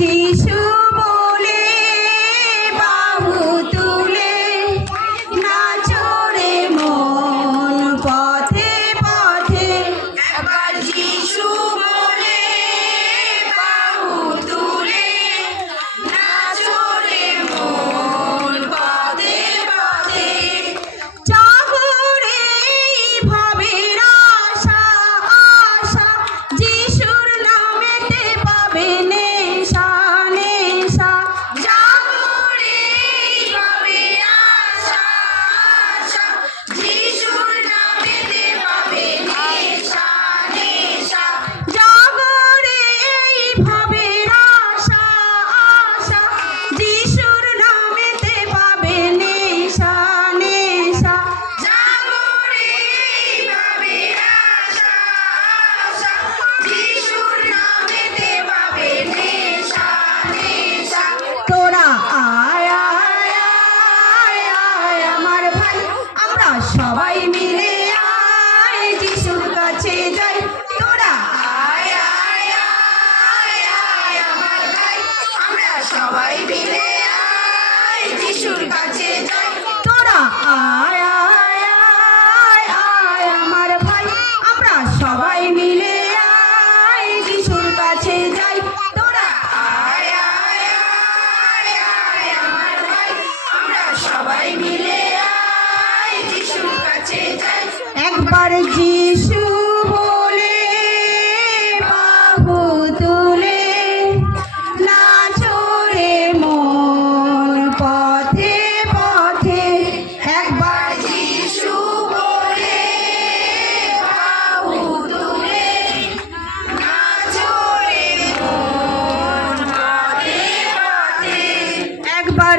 যিশু বলে বাহু তুলে নাচো রে মন পথে পথে। একবার যিশু বলে বাহু তুলে নাচো রে মন পথে পথে। জাগরে ভাবের আশা আশা যিশুর নামেতে পাবে নেশা নেশা। জাগরে ভাবের আশা আশা যিশুর নামেতে পাবে নেশা নেশা। জাগরে ভাবের আশা আশা যিশুর নামেতে পাবে নেশা নেশা। জাগরে ভাবের আশা আশা যিশুর নামেতে পাবে নেশা নেশা। তোরা আয় আয় আয় আয় আমার ভাই, আমরা সবাই মিলে আয় যিশুর কাছে যাই। তোরা আয় আয় আয় আয় আমার ভাই, আমরা সবাই মিলে আয় যিশুর কাছে যাই। তোরা আয় আয় আয় আয় আমার ভাই, আমরা সবাই মিলে আয় যিশুর কাছে যাই। তোরা আয় আয় আয় আয় আমার ভাই, আমরা সবাই মিলে আয় যিশুর কাছে যাই। একবার যিশু বলে বাহু তুলে নাচো রে মন পথে পথে। একবার যিশু বলে বাহু তুলে নাচো রে মন পথে পথে। একবার